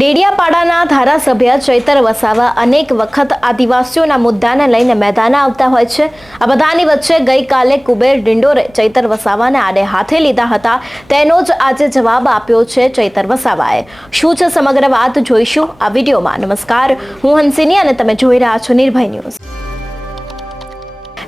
ડેડિયાપાડાના ધારાસભ્ય ચૈતર વસાવા અનેક વખત આદિવાસીઓના મુદ્દાને લઈને મેદાને આવતા હોય છે. આ બધાની વચ્ચે ગઈકાલે કુબેર ડિંડોરે ચૈતર વસાવાને આડે હાથે લીધા હતા. તેનો જ આજે જવાબ આપ્યો છે ચૈતર વસાવાએ. શું છે સમગ્ર વાત? જોઈશું આ વિડીયોમાં. નમસ્કાર. હું હંસિની અને તમે જોઈ રહ્યા છો નિર્ભય ન્યૂઝ.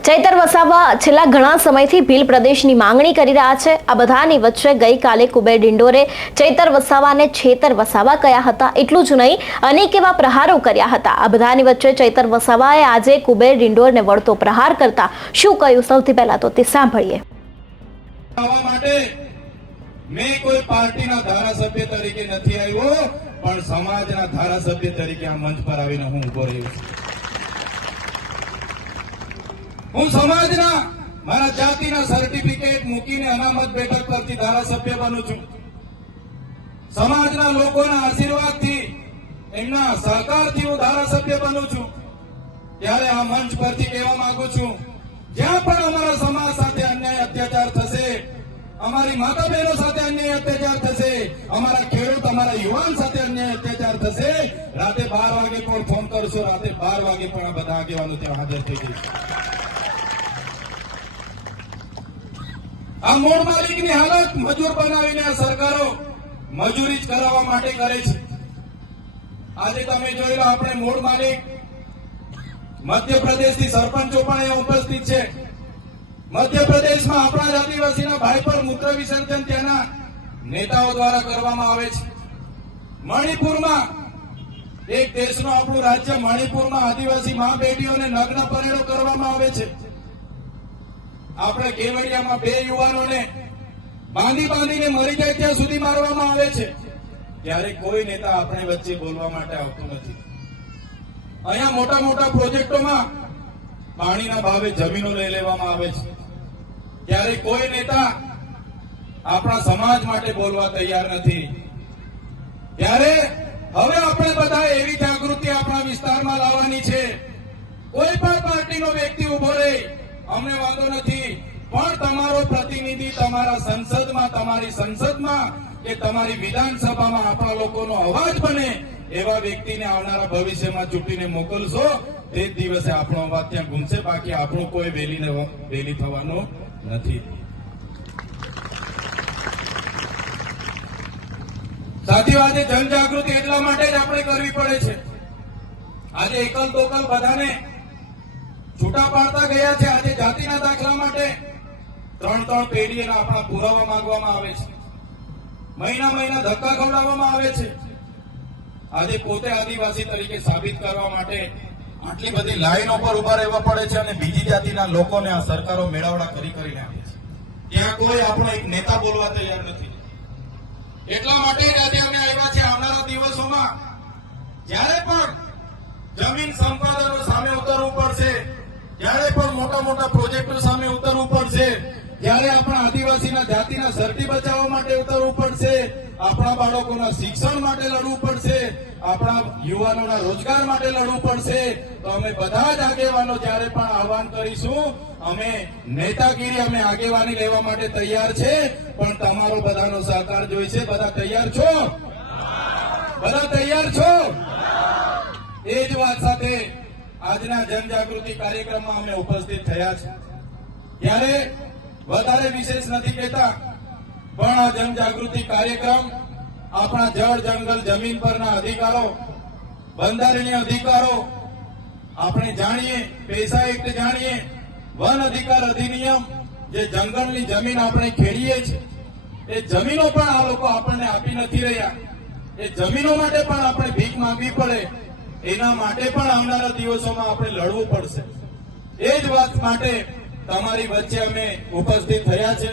ચૈતર વસાવા છેલ્લા ઘણા સમયથી ભીલ પ્રદેશની માંગણી કરી રહ્યા છે. આ બધાની વચ્ચે ગઈકાલે કુબેર ડિંડોરે ચૈતર વસાવાને છેતર વસાવા કયા હતા એટલું જ નહીં, અનેક એવા પ્રહારો કર્યા હતા. આ બધાની વચ્ચે ચૈતર વસાવાએ આજે કુબેર ડિંડોરને વળતો પ્રહાર કરતા શું કહ્યું? સૌથી પહેલા તો તે સાંભળીએ. મેં કોઈ પાર્ટીના ધારાસભ્ય તરીકે નથી આવ્યો, પણ સમાજના ધારાસભ્ય તરીકે આ મંચ પર આવીને હું ઊભો રહ્યો છું. હું સમાજના, મારા જાતિના સર્ટિફિકેટ મૂકીને અનામત બેઠક પરથી ધારાસભ્ય બનું છું. સમાજના લોકોના આશીર્વાદથી એમના સહકારથી હું ધારાસભ્ય બનું છું. ત્યારે આ મંચ પરથી કહેવા માંગુ છું, જ્યાં પણ અમારા સમાજ સાથે અન્યાય અત્યાચાર થશે, અમારી માતા બહેનો સાથે અન્યાય અત્યાચાર થશે, અમારા ખેડૂત, અમારા યુવાન સાથે અન્યાય અત્યાચાર થશે, રાતે બાર વાગે પણ ફોન કરશો? રાતે બાર વાગે પણ આ બધા આગેવાનો ત્યાં હાજર થઈ જશે. આ મૂળ માલિકની હાલત મજૂર બનાવીને આ સરકારો મજૂરી જ કરાવવા માટે કરે છે. આજે તમે જોઈ લો, આપણે મૂળ માલિક મધ્યપ્રદેશથી સરપંચો પણ અહીંયા ઉપસ્થિત છે. મધ્યપ્રદેશમાં આપણા જ આદિવાસીના ભાઈ પર મૂત્ર વિસર્જન ત્યાંના નેતાઓ દ્વારા કરવામાં આવે છે. મણિપુરમાં એક દેશનું આપણું રાજ્ય મણિપુરમાં આદિવાસી મા બેટીઓને નગ્ન પરેડો કરવામાં આવે છે. આપણે કેવડિયામાં બે યુવાનોને બાંધી બાંધીને મરી જાય ત્યાં સુધી મારવામાં આવે છે. ત્યારે કોઈ નેતા આપણે વચ્ચે બોલવા માટે આવતો નથી. અહીંયા મોટા મોટા પ્રોજેક્ટોમાં પાણીના ભાવે જમીનો લઈ લેવામાં આવે છે. ત્યારે કોઈ નેતા આપણા સમાજ માટે બોલવા તૈયાર નથી. ત્યારે હવે આપણે બધા એવી જાગૃતિ આપણા વિસ્તારમાં લાવવાની છે. કોઈ પણ પાર્ટીનો વ્યક્તિ ઊભો રહે અમને વાંધો નથી. પણ તમારો પ્રતિનિધિ તમારા સંસદમાં, તમારી સંસદમાં, કે તમારી વિધાનસભામાં આપણા લોકોનો અવાજ બને, એવા વ્યક્તિને આવનારા ભવિષ્યમાં ચૂંટીને મોકલશો, તે જ દિવસે આપણો અવાજ ત્યાં ગુમશે. બાકી આપણું કોઈ વેલીને વેલી થવાનો નથી. સાથીઓ આજે જનજાગૃતિ એટલા માટે જ આપણે કરવી પડે છે. આજે એકલ દોકલ બધાને છૂટા પાડતા ગયા છે આજે જાતિના દાખલા માટે. ત્રણ ત્રણ પેઢીના આપણા પુરાવા માંગવામાં આવે છે. મહિના મહિના ધક્કા ખવડાવવામાં આવે છે. આજે પોતે આદિવાસી તરીકે સાબિત કરવા માટે આટલી બધી લાઈનો પર ઊભા રહેવા પડે છે અને બીજી જાતિના લોકોને આ સરકારો મેળાવડા કરી કરીને આપે છે. ત્યાં કોઈ આપણો એક નેતા બોલવા તૈયાર નથી. એટલા માટે આજે અમે આવ્યા છે આવનારા દિવસોમાં. જ્યારે પણ જમીન સંપાદનો સામે ઉતરવું પડશે જ્યારે પણ મોટા પ્રોજેક્ટો સામે ઉતરવું પડશે. ત્યારે આપણા આદિવાસીના જાતિના સરટી બચાવવા માટે ઉતરવું પડશે, આપણા બાળકોના શિક્ષણ માટે લડવું પડશે, આપણા યુવાનોના રોજગાર માટે લડવું પડશે, તો અમે બધા જ આગેવાનો જ્યારે પણ આહવાન કરીશું, અમે નેતાગીરી, અમે આગેવાની લેવા માટે તૈયાર છે, પણ તમારો બધાનો સહકાર જોઈશે. બધા તૈયાર છો? બધા તૈયાર છો? એ જ વાત સાથે આજના જનજાગૃતિ કાર્યક્રમમાં અમે ઉપસ્થિત થયા છે ત્યારે વધારે વિશેષ નથી કહેતા, પણ આ જનજાગૃતિ કાર્યક્રમ આપણા જળ જંગલ જમીન પરના અધિકારો, બંધારણીય અધિકારો, આપણે જાણીએ પૈસા એક્ટ જાણીએ, વન અધિકાર અધિનિયમ જે જંગલની જમીન આપણે ખેડીએ છીએ, એ જમીનો પણ આ લોકો આપણને આપી નથી રહ્યા. એ જમીનો માટે પણ આપણે ભીખ માંગવી પડે. એના માટે પણ આવનારા દિવસોમાં આપણે લડવું પડશે. એ જ વાત માટે તમારી વચ્ચે અમે ઉપસ્થિત થયા છે.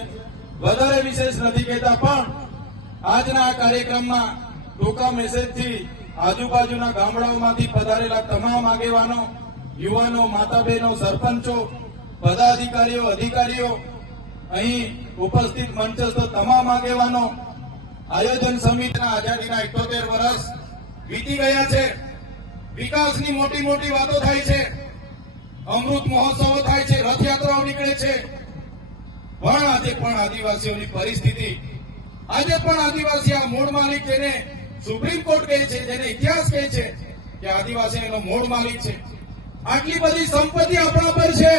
વધારે વિશેષ નથી કહેતા, પણ આજના આ કાર્યક્રમમાં ટૂંકા મેસેજથી આજુબાજુના ગામડાઓમાંથી પધારેલા તમામ આગેવાનો, યુવાનો માતા બહેનો સરપંચો, પદાધિકારીઓ, અધિકારીઓ, અહીં ઉપસ્થિત મંચસ્થ તમામ આગેવાનો, આયોજન સમિતિના આઝાદીના ઇઠોતેર વર્ષ વીતી ગયા છે. વિકાસની મોટી મોટી વાતો થાય છે. અમૃત મહોત્સવો થાય છે, રથયાત્રાઓ નીકળે છે. પણ આજે પણ આદિવાસીઓની પરિસ્થિતિ. આજે પણ આદિવાસી આ મૂળ માલિક જેને સુપ્રીમ કોર્ટ કહે છે, જેને ઇતિહાસ કહે છે, કે આદિવાસી એનો મૂળ માલિક છે. આટલી બધી સંપત્તિ આપણા પર છે.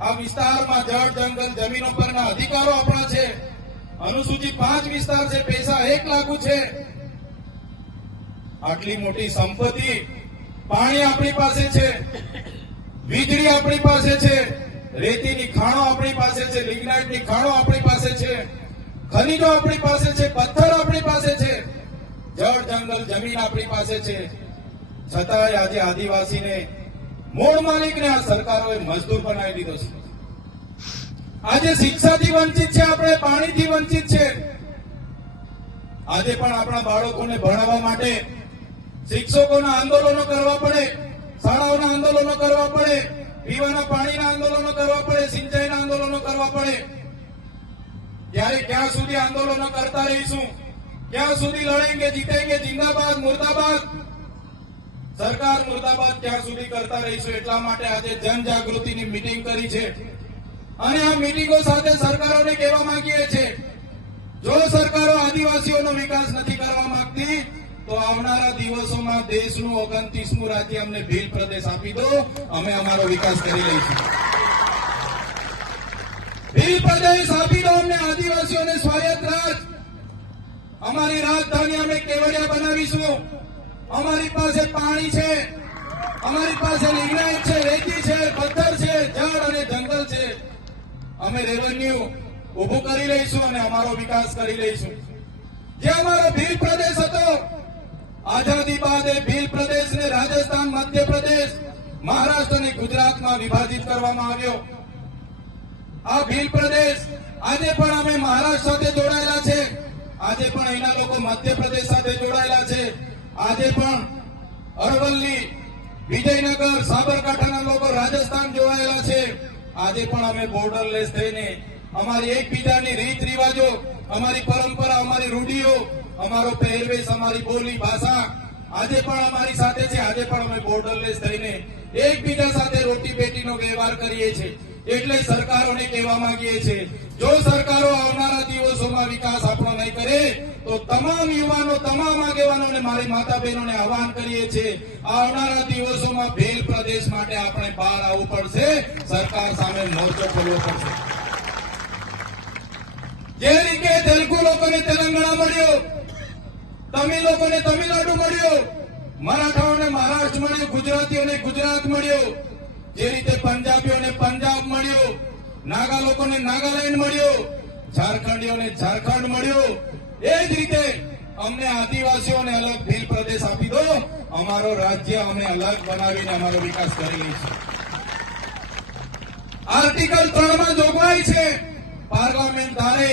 આ વિસ્તારમાં જળ, જંગલ, જમીનો પરના અધિકારો આપણા છે. અનુસૂચિત પાંચ વિસ્તાર છે, પૈસા એક લાગુ છે. આટલી મોટી સંપત્તિ પાણી આપણી પાસે છે, વીજળી આપણી પાસે છે, રેતીની ખાણો આપણી પાસે છે, લિગ્નાઇટની ખાણો આપણી પાસે છે, ખનીજો આપણી પાસે છે, પથ્થર આપણી પાસે છે, જળ, જંગલ, જમીન આપણી પાસે છે. છતાંય આજે આદિવાસીને મૂળ માલિકને આ સરકારોએ મજદૂર બનાવી દીધો છે. આજે શિક્ષાથી વંચિત છે, આપણે પાણીથી વંચિત છે. આજે પણ આપણા બાળકોને ભણાવવા માટે શિક્ષકોના આંદોલનો કરવા પડે, શાળાઓના આંદોલનો કરવા પડે, પીવાના પાણીના આંદોલનો કરવા પડે, સિંચાઈના આંદોલનો કરવા પડે. ત્યારે ક્યાં સુધી આંદોલનો કરતા રહીશું? ક્યાં સુધી લડેંગે, જીતેંગે? જિંદાબાદ, મુર્દાબાદ? સરકાર મુર્દાબાદ ક્યાં સુધી કરતા રહીશું? એટલા માટે આજે જનજાગૃતિની મીટિંગ કરી છે. અને આ મીટિંગો સાથે સરકારોને કહેવા માંગીએ છીએ, જો સરકારો આદિવાસીઓનો વિકાસ નથી કરવા માંગતી તો આવનારા દિવસોમાં દેશનું ઓગણત્રીસમું રાજ્ય અમને ભીલ પ્રદેશ આપી દો. અમે અમારો વિકાસ કરી લઈશું. ભીલ પ્રદેશ આપી દો અમને આદિવાસીઓને સ્વાયત્ત રાજ. અમારી રાજધાની અમે કેવડિયા બનાવીશું. અમારી પાસે પાણી છે. અમારી પાસે લિગ્નાઇટ છે, રેતી છે, પથ્થર છે જળ અને જંગલ છે. અમે રેવન્યુ ઉભું કરી લઈશું અને અમારો વિકાસ કરી લઈશું. જે અમારો ભીલ પ્રદેશ આઝાદી બાદ એ ભીલ પ્રદેશને રાજસ્થાન, મધ્યપ્રદેશ મહારાષ્ટ્ર અને ગુજરાતમાં વિભાજિત કરવામાં આવ્યો. આ ભીલ પ્રદેશ આજે પણ અમે મહારાષ્ટ્ર સાથે જોડાયેલા છે. આજે પણ એના લોકો મધ્યપ્રદેશ સાથે જોડાયેલા છે. આજે પણ અરવલ્લી, વિજયનગર, સાબરકાંઠાના લોકો રાજસ્થાન જોડાયેલા છે. આજે પણ અમે બોર્ડરલેસ થઈને અમારી એકબીજાની રીત રિવાજો અમારી પરંપરા, અમારી રૂઢિઓ અમારો પહેરવેશ અમારી બોલી, ભાષા આજે પણ અમારી સાથે છે, આજે પણ અમે બોર્ડરલેસ થઈને એકબીજા સાથે રોટી પેટીનો વ્યવહાર કરીએ છીએ. એટલે સરકારોને કહેવા માંગીએ છીએ, જો સરકારો આવનારા દિવસોમાં વિકાસ આપણો નહીં કરે, તો તમામ યુવાનો, તમામ આગેવાનોને, મારી માતા બહેનોને આહવાન કરીએ છીએ, આવનારા દિવસોમાં ભેલ પ્રદેશ માટે આપણે બહાર આવવું પડશે, સરકાર સામે મોરચો કરવો પડશે. જે રીતે તેલુગુ લોકોને તેલંગાણા મળ્યો તમિલ તમિલનાડુ મળ્યો. મરાઠાઓને મહારાષ્ટ્ર મળ્યું, ગુજરાતીઓને ગુજરાત મળ્યો. જે રીતે પંજાબીઓને પંજાબ મળ્યો નાગા લોકોને નાગાલેન્ડ મળ્યો, ઝારખંડીઓને ઝારખંડ મળ્યો. એ જ રીતે અમને આદિવાસીઓને અલગ ભીલ પ્રદેશ આપી દો. અમારો રાજ્ય અમે અલગ બનાવીને અમારો વિકાસ કરી લઈશું. આર્ટિકલ ત્રણમાં જોગવાઈ છે. પાર્લામેન્ટ ધારે,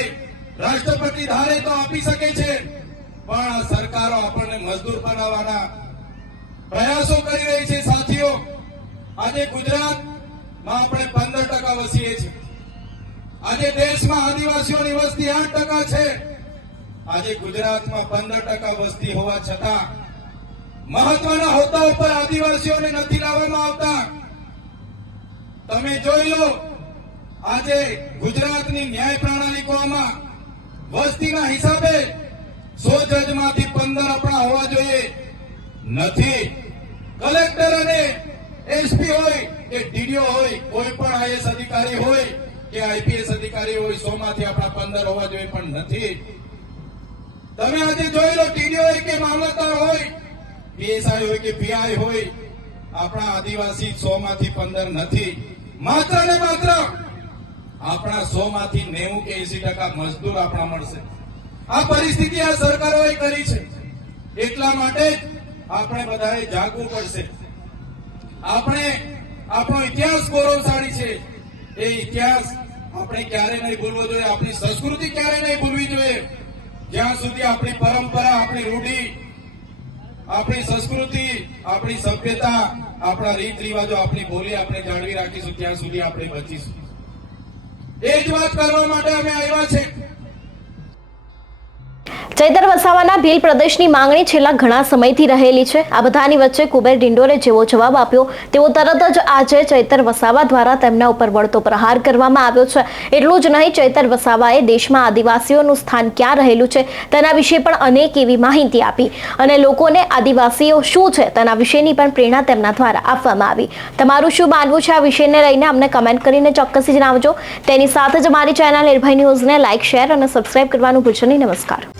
રાષ્ટ્રપતિ ધારે તો આપી શકે છે. પણ સરકારો આપણને મજદૂર બનાવવાના પ્રયાસો કરી રહી છે સાથીઓ. આજે ગુજરાતમાં આપણે પંદર ટકા વસીએ છીએ. આજે દેશમાં આદિવાસીઓની વસ્તી આઠ ટકા છે. આજે ગુજરાતમાં પંદર ટકા વસ્તી હોવા છતાં મહત્વના હોદ્દા ઉપર આદિવાસીઓને નથી લાવવામાં આવતા. તમે જોઈ લો, આજે ગુજરાતની ન્યાય પ્રણાલિકોમાં વસ્તીના હિસાબે સો જજમાંથી પંદર આપણા હોવા જોઈએ. નથી. કલેક્ટર અને એસપી હોય, કે ડીડીઓ હોય, કોઈ પણ આઈએસ અધિકારી હોય, કે આઈપીએસ અધિકારી હોય સો માંથી આપણા પંદર હોવા જોઈએ પણ નથી. તમે આજે જોઈ લો ટીડીઓ હોય કે મામલતદાર હોય, પીએસઆઈ હોય કે પીઆઈ હોય, આપણા આદિવાસી સો માંથી પંદર નથી. માત્ર ને માત્ર આપણા સો માંથી નેવું કે એસી ટકા મજદૂર આપણા મળશે. આ પરિસ્થિતિ આ સરકારોએ કરી છે. એટલા માટે આપણે બધાએ જાગવું પડશે. આપણે, આપણો ઇતિહાસ ગૌરવશાળી છે. એ ઇતિહાસ આપણે ક્યારે નહીં ભૂલવો જોઈએ. આપણી સંસ્કૃતિ ક્યારે નહીં ભૂલવી જોઈએ. જ્યાં સુધી આપણી પરંપરા, આપણી રૂઢી, આપણી સંસ્કૃતિ, આપણી સભ્યતા, આપણા રીત રિવાજો, આપણી બોલી આપણે જાળવી રાખીશું, ત્યાં સુધી આપણે બચીશું. એ જ વાત કરવા માટે અમે આવ્યા છે. ચૈતર વસાવાના ભીલ પ્રદેશની માંગણી છેલ્લા ઘણા સમયથી રહેલી છે. આ બધાની વચ્ચે કુબેર ડિંડોરે જેવો જવાબ આપ્યો. તેવો તરત જ આજે ચૈતર વસાવા દ્વારા તેમના ઉપર વળતો પ્રહાર કરવામાં આવ્યો છે. એટલું જ નહીં, ચૈતર વસાવાએ દેશમાં આદિવાસીઓનું સ્થાન ક્યાં રહેલું છે તેના વિશે પણ અનેક એવી માહિતી આપી અને લોકોને આદિવાસીઓ શું છે તેના વિશેની પણ પ્રેરણા તેમના દ્વારા આપવામાં આવી. તમારું શું માનવું છે આ વિષયને લઈને? અમને કમેન્ટ કરીને ચોક્કસથી જણાવજો. તેની સાથે જ મારી ચેનલ નિર્ભય ન્યૂઝને લાઇક શેર અને સબસ્ક્રાઇબ કરવાનું ભૂલશો નહીં. નમસ્કાર.